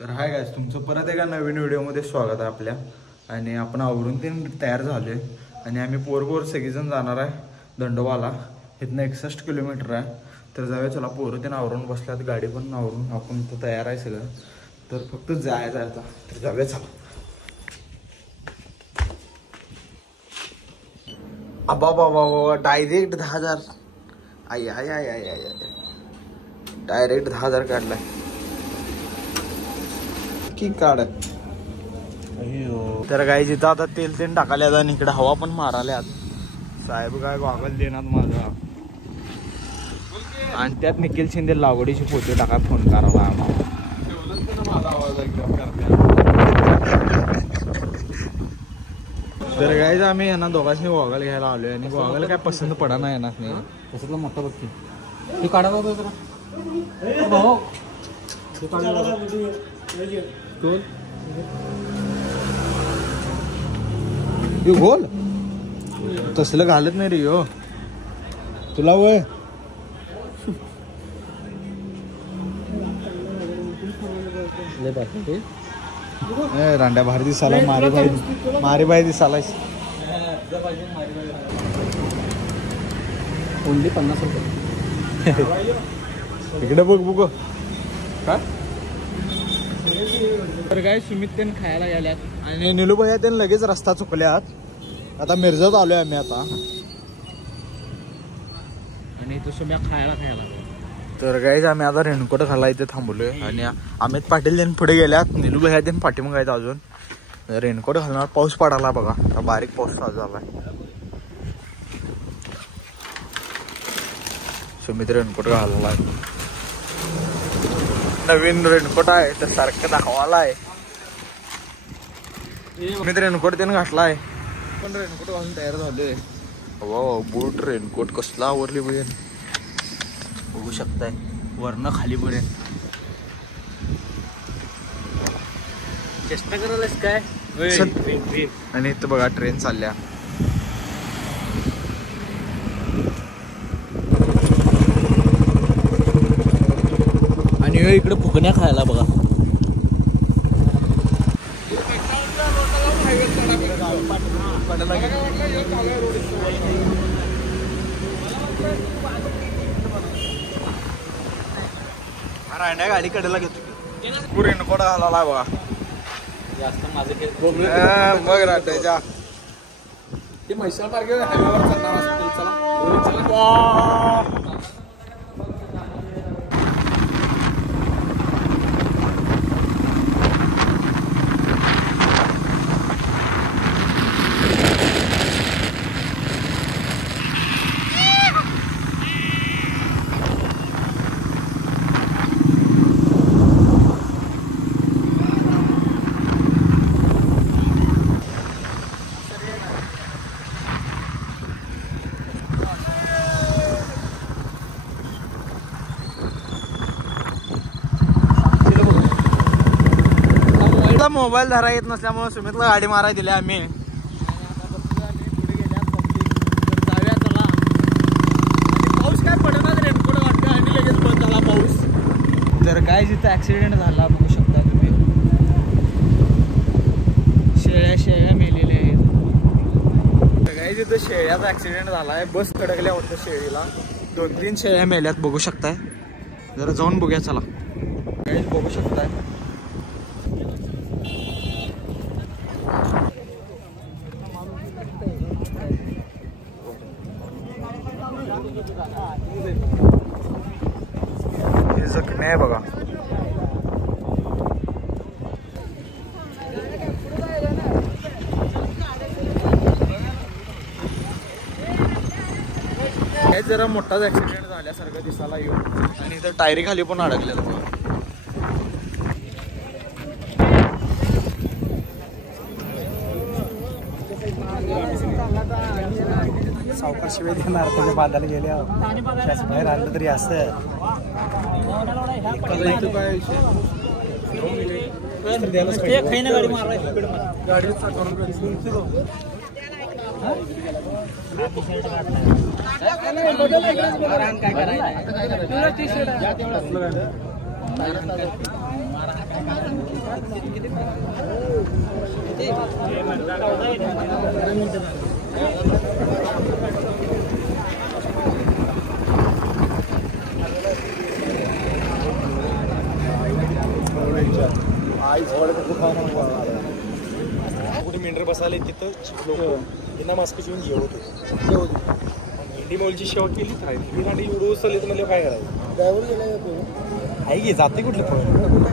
तर hi guys, तुमचं परत एका नवीन व्हिडिओमध्ये स्वागत आहे आपल्या. आणि आपण आवरून ते तयार झालोय आणि आम्ही पोरपोर सगळीजण जाणार आहे दंडोबाला. इथनं 61 किलोमीटर आहे. तर जाऊया चला. पोरं ते आवरून बसल्यात, गाडी पण आवरून आपण इथं तयार आहे सगळं. तर फक्त जायचं आता. तर जाऊया चला. अबा बाबा direct 10,000. I I I I I direct 10,000 काढलाय की काढ. तर काय जिथं आता तेल तेल टाकायला आणि इकडे हवा पण माराल्यात. साहेब काय गॉगल देणार माझा. आणि त्यात निखिल शिंदे लागवडीची फोटो टाका फोन करावा आम्हाला. तर गाईज आम्ही यांना दोघांनी गॉगल घ्यायला आलोय आणि गॉगल काय पसंत पडा नाही येणार नाही. तसला मोठा बघते हे काढा बाबा जरा. गोल तसलं घालत नाही रे यो तुला. वय रांड्या भारी दिसाला. मारी बाई दिसाला. ओनली 50 रुपये. इकडे बघ बघ काय. तर काय सुमित त्यांनी खायला गेल्यात आणि निलू भैया त्यांनी लगेच रस्ता चुकल्यात. आता मिरजत आलोय आम्ही आता. आणि इथं सुम्या खायला तर गाईज आम्ही आता रेनकोट घाला इथे थांबलोय. आणि अमित पाटील त्यांनी पुढे गेल्यात, निलू भैया त्यांनी पाठीमागे आहेत अजून. रेनकोट घालणार. पाऊस पडाला बघा, आता बारीक पाऊस चालू झालाय. सुमित रेनकोट घालला आहे. नवीन रेनकोट आहे तर सारखं दाखवायला आहे. सुमित रेनकोट त्यानं घातलाय. पण रेनकोट घालून तयार झालोय. वा बूट रेनकोट कसला आवरली बघेन बघू शकताय वरनं खाली पर्यंत. चेष्टा करायलास काय. आणि इथं बघा ट्रेन चालल्या. आणि इकडे फुकण्या खायला बघा. रांड्या गाडी कडेला घेतो. रेनकोट घालायला बघा. जास्त माझं बघ रांड्याच्या ते म्हैसाळ मार्गे हायवेवर चालणार असतील. चला मोबाईल धरा येत नसल्यामुळे सुमितला गाडी मारायला दिली आम्ही. पाऊस काय पडणार. रेनकोट वाटतं आणि लगेच बंद झाला पाऊस. तर काय जिथं ऍक्सिडेंट झाला बघू शकता तुम्ही. शेळ्या मेलेल्या आहेत. काय जिथं शेळ्याचा ऍक्सिडेंट झालाय. बस कडकल्या होत्या शेळीला. 2-3 शेळ्या मेल्यात बघू शकताय. जरा जाऊन बघूया चला. काय बघू शकताय. हे जखमी आहे बघा. हे जरा मोठाच ऍक्सिडेंट झाल्यासारखं दिसायला येऊ. आणि इथं टायरी खाली पण अडकलेलं बघा. सावकार शिवाय देणार. त्याच्या बांधायला गेल्या बाहेर आणलं तरी असं गाडी कुठे मेंढर बसायला तिथं लोक बिना मास्क शिवून जेवत होते. इंडी मॉलची सेवा केली काय ही गाडी एवढं उचलली तर म्हणजे काय करायचं. ड्रायव्हर गेला आहे की जाते कुठली पण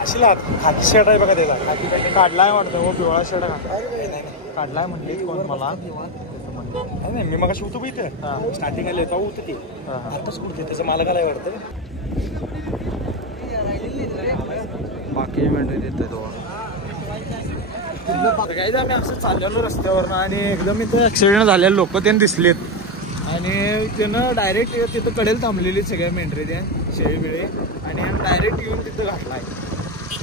अशी खाकी शर्ट आहे बघा त्याला. खाकी काढलाय वाटतं हो पिवळा शर्ट काढलाय म्हटले कोण मला नाही मी मग शिवतो बी इथं स्टार्टिंग आले होता होतं ते आताच कुठते त्याचं मालक आलाय वाटतं. बाकी मेंढरी देतोय तो काही आम्ही असं चाललेलो रस्त्यावरनं आणि एकदम इथं ऍक्सिडेंट झालेले लोक त्यांनी दिसलेत आणि त्यानं डायरेक्ट तिथं कडेल थांबलेली सगळ्या मेंढरी त्या शेळी बिळे आणि आम्ही डायरेक्ट येऊन तिथं घातलाय.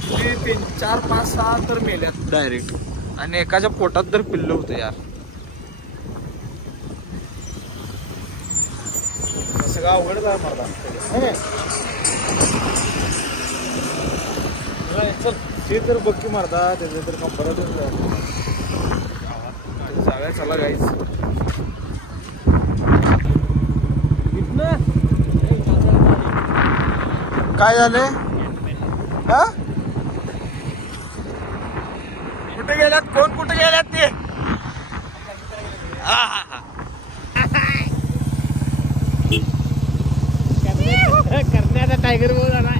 ते 3, 4, 5, 6 तर मेल्यात डायरेक्ट आणि एकाच्या पोटात तर पिल्लं होतं यार. सगळं अवघड आहे मला. चल ते तर बक्की मारता त्याचं तर कंपरातच जाऊया. चला गाईच काय झालंय हा कुठे गेल्यात कोण कुठे गेल्यात ते करण्याचा टायगर बोल झाला.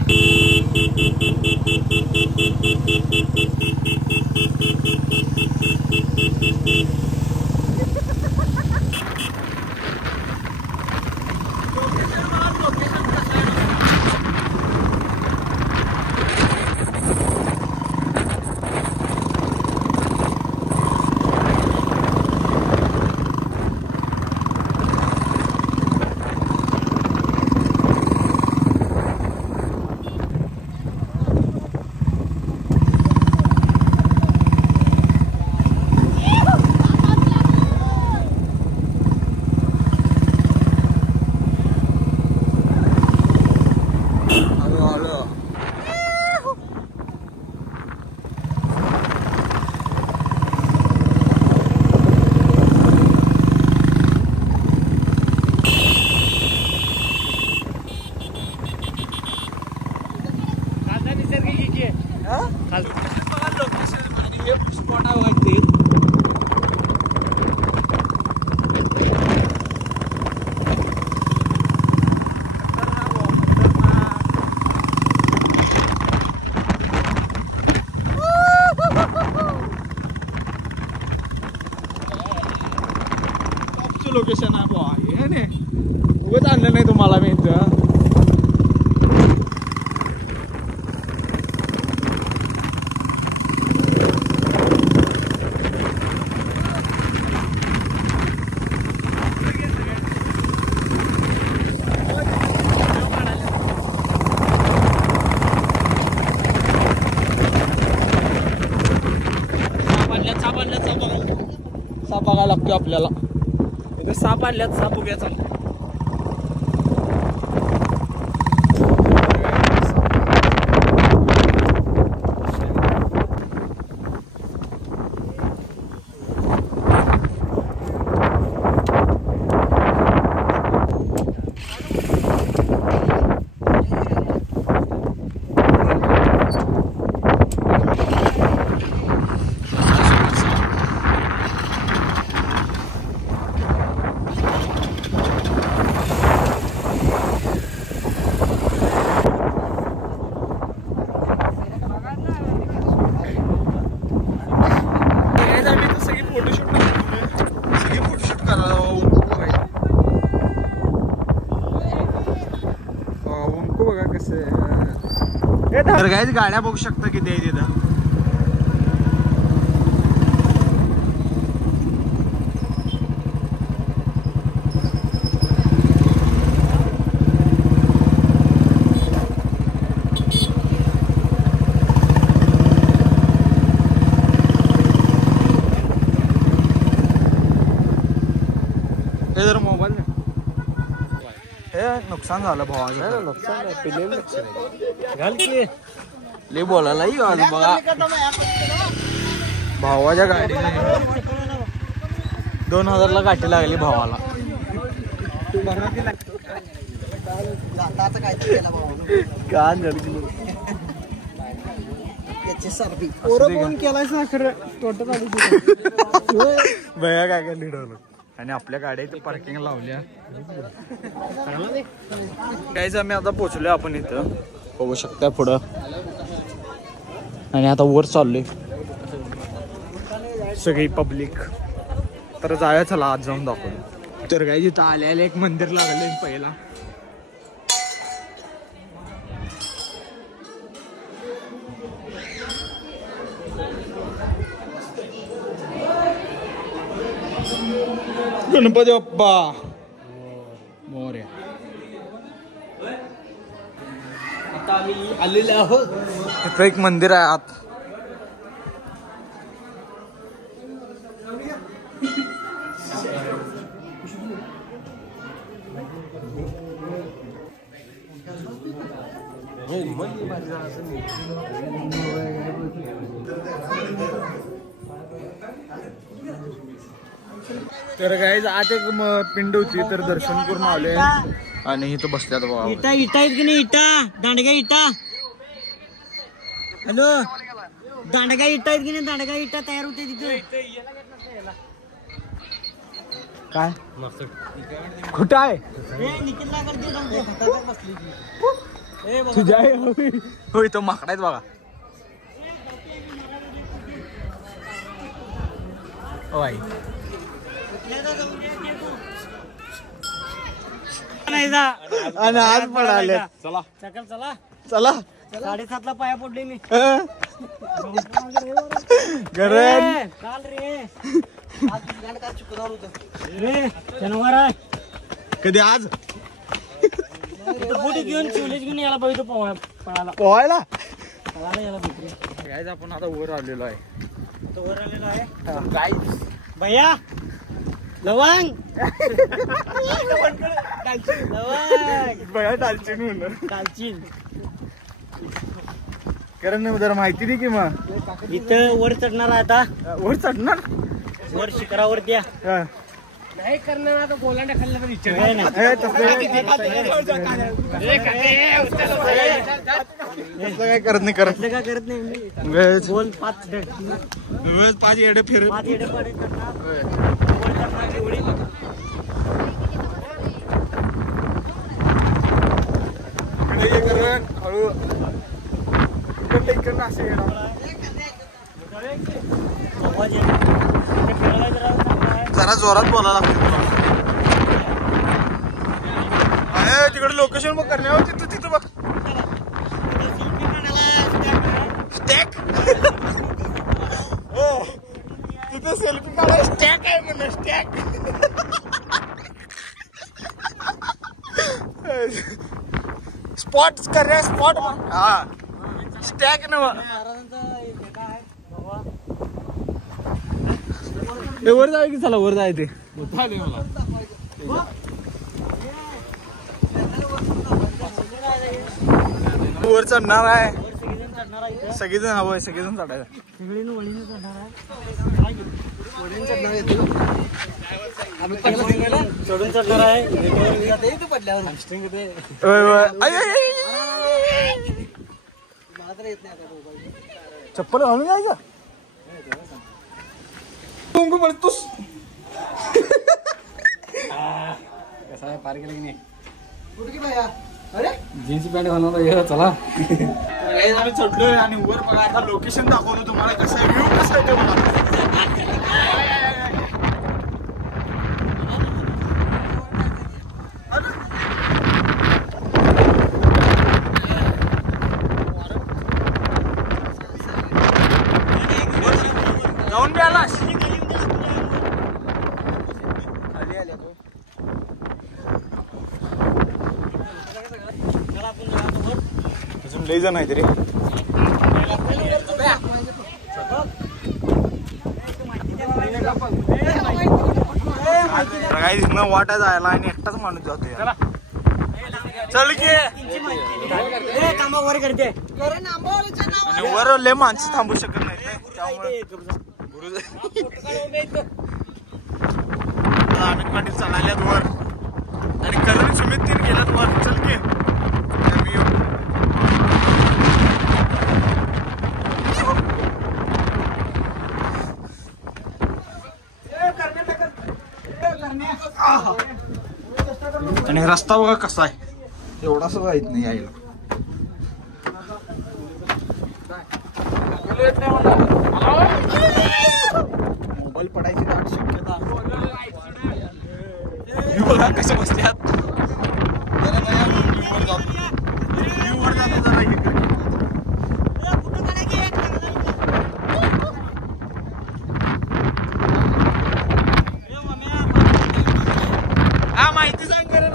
लोकेशन आहे बुवा हे नाही उगाच आणलं नाही तुम्हाला मी इथं. साप बघायला लागतो आपल्याला. साप आणल्यात साप उभ्याचा तर गाईज गाड्या बघू शकता किती आहे तिथं. हे जर मोबाईल हे नुकसान झालं भावा. नुकसान घाल की ले बोलायला बघा. भावाच्या गाडीने 2000ला गाठी लागली भावाला. भैया काय काय लिडवलं आणि आपल्या गाड्या इथे पार्किंग लावल्या. काहीच आम्ही आता पोहोचलोय आपण इथं बघू शकता पुढं आणि आता वर चाललोय सगळी पब्लिक. तर जाऊया चला आज जाऊन दाखवू. तर काय तिथं आल्याला एक मंदिर लागले पहिला. गणपती बाप्पा मोरया. आता आम्ही आलेले आहोत. इथं एक मंदिर आहे आत. तर गाईज आत एक पिंड होती तर दर्शन करून आले आणि इथं बसल्यात बघा. इटा इटा आहेत की नाही इटा दांडगा इटा. हॅलो दांडगा इटा आहेत की नाही दांडगा इटा तयार होते तिथे. काय कुठं आहे निखिलला करते तुझ्या हो इथं माकडा आहेत बघा. बाई आणि आज पण आले. चला चकल चला चला 7:30ला पाया पडले मी. गरण काल रे रे शनिवार आहे. कधी आज बुटी घेऊन शिवलेज घेऊन याला पाहिजे पळाला पोहायला. याला भेटले. गाईज आपण आता वर आलेलो आहे. तो वर आलेला आहे गाईज भैया लवंग लवंग बघा दालचिनी म्हणून दालचीन. कारण जरा माहिती दे की मग. इथं वर चढणार आहे आता. वर चढणार वर शिखरावरती हा. नाही करणार आता गोलांड्या खाल्ल्या तर विचार काय करत नाही करत काय करत नाही मी. वेळेस गोल 5 5 येडे फिर 5 येडे पाडे करणार. वर चढणार एवढी हळू इकडनं असे आवाज येतो. जरा जोरात बोलायला लागते तुला. तिकडे लोकेशन बघ करण्या तिथं तिथं बघ. स्टॅक हो तिथं सेल्फी काढा. स्टॅक आहे म्हणलं स्टॅक. स्पॉट कर स्पॉट हा स्टॅक न वर जाय की चला वर जाय ते वर चढणार आहे. सगळेजण हवंय सगळेजण चढायचं. चढून चढणार आहे. चप्पल घालून जायचं. बोलतोस कसा आहे पार केलं की नाही. जीन्स पॅन्ट घालून चला. आम्ही चढलोय आणि वर बघा आता लोकेशन दाखवतो तुम्हाला. कसं आहे व्ह्यू कसं आहे ते बघा. जाऊन बी आलास अजून लई जण आहे तरी. काही न वाटा जायला आणि एकटाच माणूस जातो. चल की वर करते आणि वर लय माणसं थांबू शकत नाही त्यामुळे अमित पाटील चालल्यात वर आणि करण सुमित तीन गेल्यात वर. चल की आणि रस्ता बघा कसा आहे, एवढा सुद्धा येत नाही यायला. मोबाईल पडायची दाट शक्यता. बघा कसं बसल्यात. हा माहिती सांग करेल.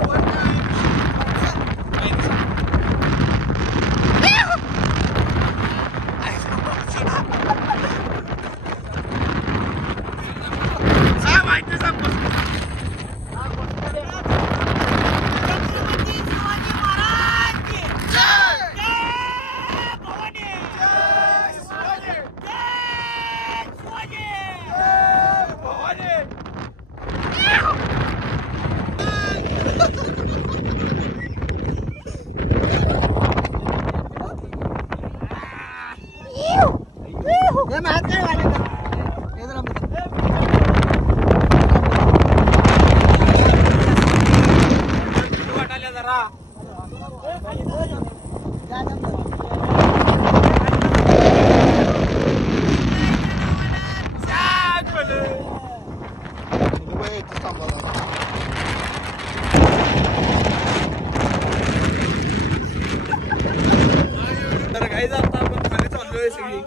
तर काही जाता आपण खाली चाललोय सगळी.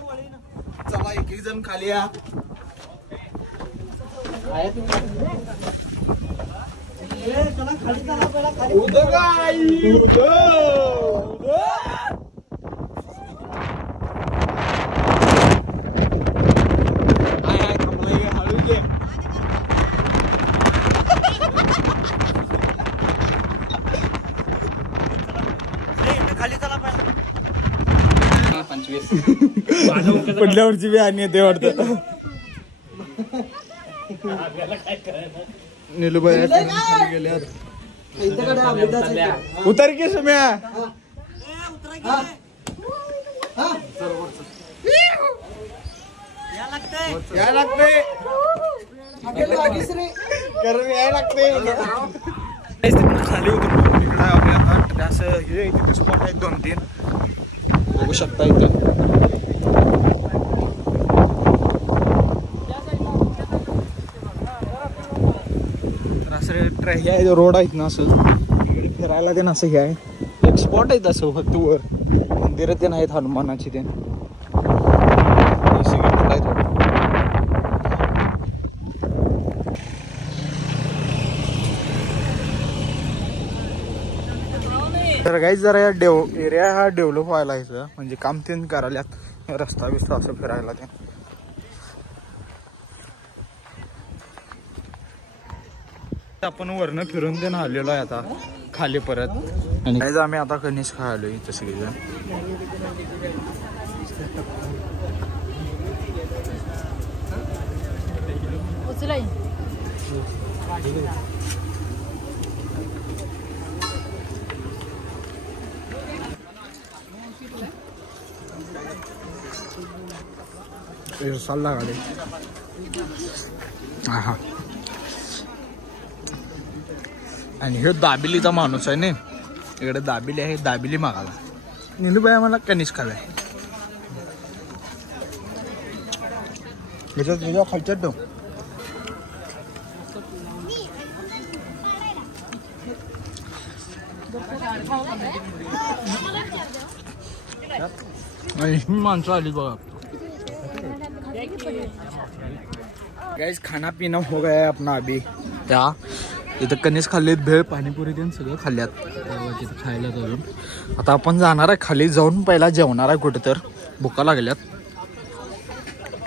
चला एक एक जण खाली या. पडल्यावरची बी आणि येते वाटतं. नीलूबाई गेल्या. उतर की सुम्या. या लागते कारण याय लागते. खाली उतरतो इकडे आपल्या असं हे तिथे स्पॉट आहेत 2-3 बघू शकता इथं. तर असं हे रोड आहेत ना, असं फिरायला ते असं हे आहे. एक स्पॉट आहे असं फक्त वर मंदिरं ते नाहीत हनुमानाची ते तर काही जरा या एरिया हा डेव्हलप व्हायला यायचं, म्हणजे काम ते करायल्यात रस्ता बिस्ता असं फिरायला ते. आपण वरनं फिरून ते आलेलो आहे आता खाली परत. आणि काही आम्ही आता कणीस खायलो इथं सगळेजण. चालला गाडी. हा आणि हे दाबिलीचा माणूस आहे ना, इकडे दाबिली आहे, दाबिली मागाला. नीलूबाई आम्हाला कणीस खालाय याच्यात तुझ्या खालच्यात ठेव. माणसं आली बघा. गाइस खाना पीना हो गया है अपना अभी. त्या इथं कणीस खाल्लेत, भेळ पाणीपुरी देऊन सगळं खाल्ल्यात तिथं खायला जाऊन. आता आपण जाणार आहे खाली जाऊन पहिला जेवणार आहे कुठं तर, भुका लागल्यात.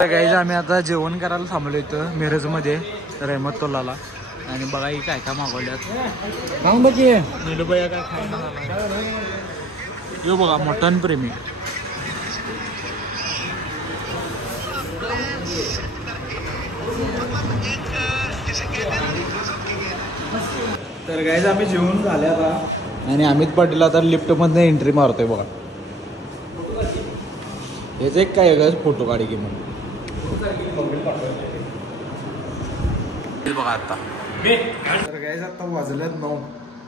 तर गाइस आम्ही आता जेवण करायला थांबलो इथं मिरजमध्ये रहमतुल्लाला. आणि बघा ही काय काय मागवल्यात. खाऊन बघी नीलूबाई काय खायला. यो बघा मटन प्रेमी. तर गाईज आम्ही जेवून झाले आता आणि अमित पाटील आता लिफ्टमधनं एंट्री मारतोय बघा. हेच एक काय गाईज फोटो काढी की म्हणून बघा आता. तर गाईज आता वाजल्यात 9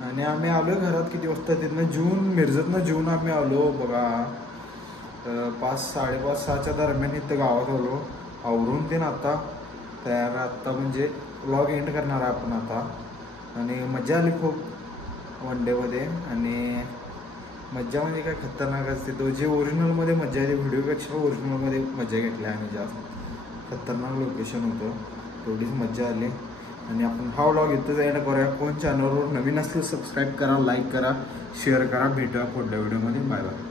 आणि आम्ही आलो घरात किती वाजता तिथनं मिरजतनं जेवून आम्ही आलो बघा 5, 5:30, 6च्या दरम्यान इथं गावात आलो. आवरून ते आता तयार आत्ता म्हणजे व्लॉग एंड करणार आहे आपण आता. आणि मजा आली खूप वन डेमध्ये आणि मज्जा म्हणजे काय खतरनाक असते तो जे ओरिजिनलमध्ये मजा आली व्हिडिओपेक्षा ओरिजिनलमध्ये मजा घेतली आम्ही जास्त खतरनाक लोकेशन होतं तेवढीच मजा आली. आणि आपण हा व्लॉग इथंच एंड करूया. कोण चॅनलवर नवीन असलं सबस्क्राईब करा, लाईक करा, शेअर करा. भेटूया पुढल्या व्हिडिओमध्ये. Bye bye.